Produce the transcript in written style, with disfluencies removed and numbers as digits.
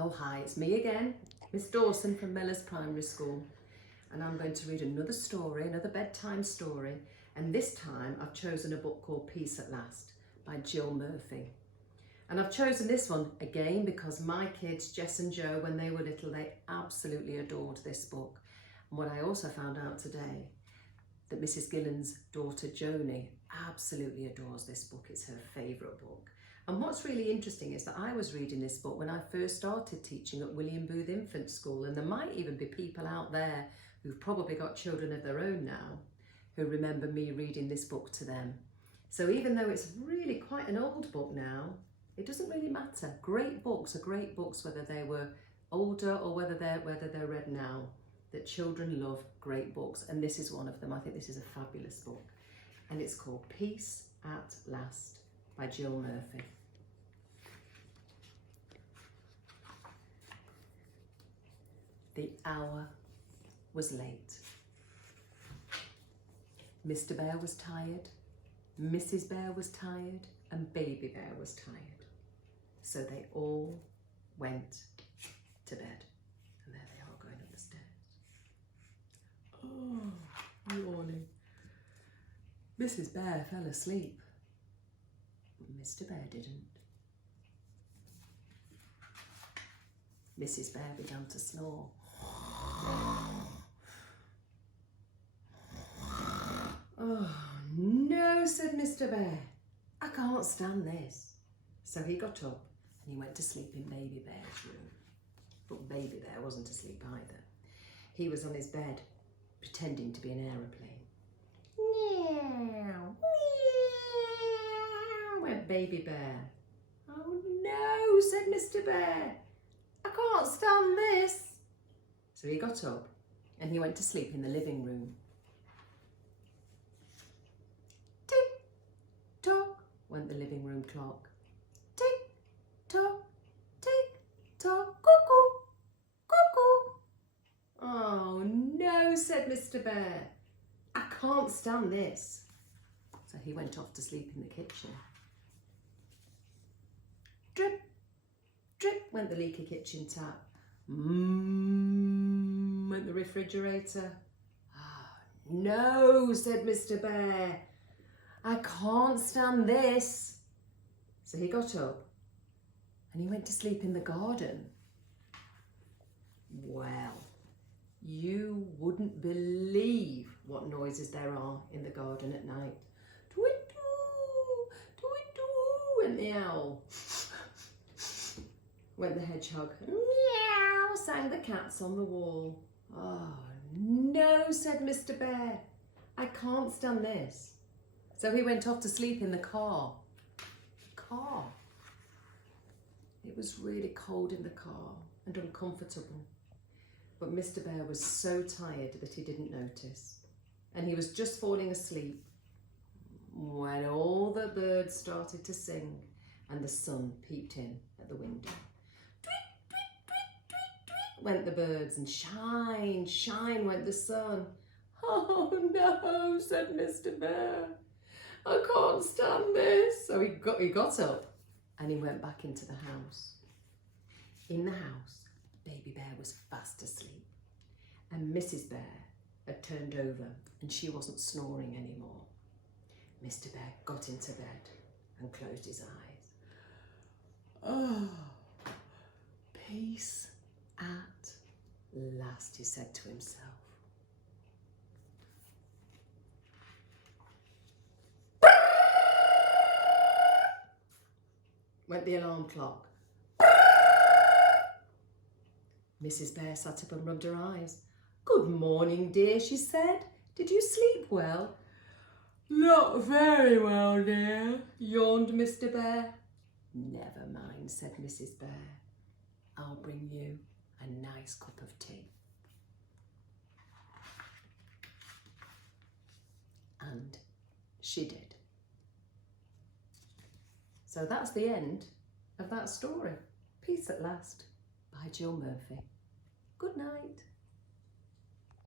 Oh hi, it's me again, Miss Dawson from Mellors Primary School, and I'm going to read another story, another bedtime story, and this time I've chosen a book called Peace at Last by Jill Murphy. And I've chosen this one again because my kids, Jess and Joe, when they were little, they absolutely adored this book. And what I also found out today, that Mrs. Gillen's daughter Joni absolutely adores this book. It's her favourite book. And what's really interesting is that I was reading this book when I first started teaching at William Booth Infant School, and there might even be people out there who've probably got children of their own now who remember me reading this book to them. So even though it's really quite an old book now, it doesn't really matter. Great books are great books, whether they were older or whether they're read now. That children love great books, and this is one of them. I think this is a fabulous book, and it's called Peace at Last by Jill Murphy. The hour was late. Mr. Bear was tired, Mrs. Bear was tired, and Baby Bear was tired. So they all went to bed. And there they are going up the stairs. Oh, yawning. Mrs. Bear fell asleep. Mr. Bear didn't. Mrs. Bear began to snore. Oh, no, said Mr. Bear. I can't stand this. So he got up and he went to sleep in Baby Bear's room. But Baby Bear wasn't asleep either. He was on his bed, pretending to be an aeroplane. Meow, meow, went Baby Bear. Oh no, said Mr. Bear. I can't stand this. So he got up and he went to sleep in the living room. Tick tock went the living room clock. Tick tock, tick tock, cuckoo, cuckoo. Oh no, said Mr. Bear. I can't stand this. So he went off to sleep in the kitchen. Drip, drip went the leaky kitchen tap. Mmm went the refrigerator. Oh, no, said Mr. Bear. I can't stand this. So he got up and he went to sleep in the garden. Well, you wouldn't believe what noises there are in the garden at night. Tweet-doo, tweet-doo, went the owl. Went the hedgehog. Meow, sang the cats on the wall. Oh no, said Mr. Bear. I can't stand this. So he went off to sleep in the car. The car. It was really cold in the car and uncomfortable. But Mr. Bear was so tired that he didn't notice. And he was just falling asleep when all the birds started to sing and the sun peeped in at the window. Tweet, tweet, tweet, tweet, tweet went the birds, and shine, shine went the sun. Oh no, said Mr. Bear. I can't stand this. So he got up and he went back into the house. In the house, Baby Bear was fast asleep, and Mrs. Bear had turned over and she wasn't snoring anymore. Mr. Bear got into bed and closed his eyes. Oh, peace at last, he said to himself. Went the alarm clock. Mrs. Bear sat up and rubbed her eyes. Good morning, dear, she said. Did you sleep well? Not very well, dear, yawned Mr. Bear. Never mind, said Mrs. Bear. I'll bring you a nice cup of tea. And she did. So that's the end of that story. Peace at Last by Jill Murphy. Good night.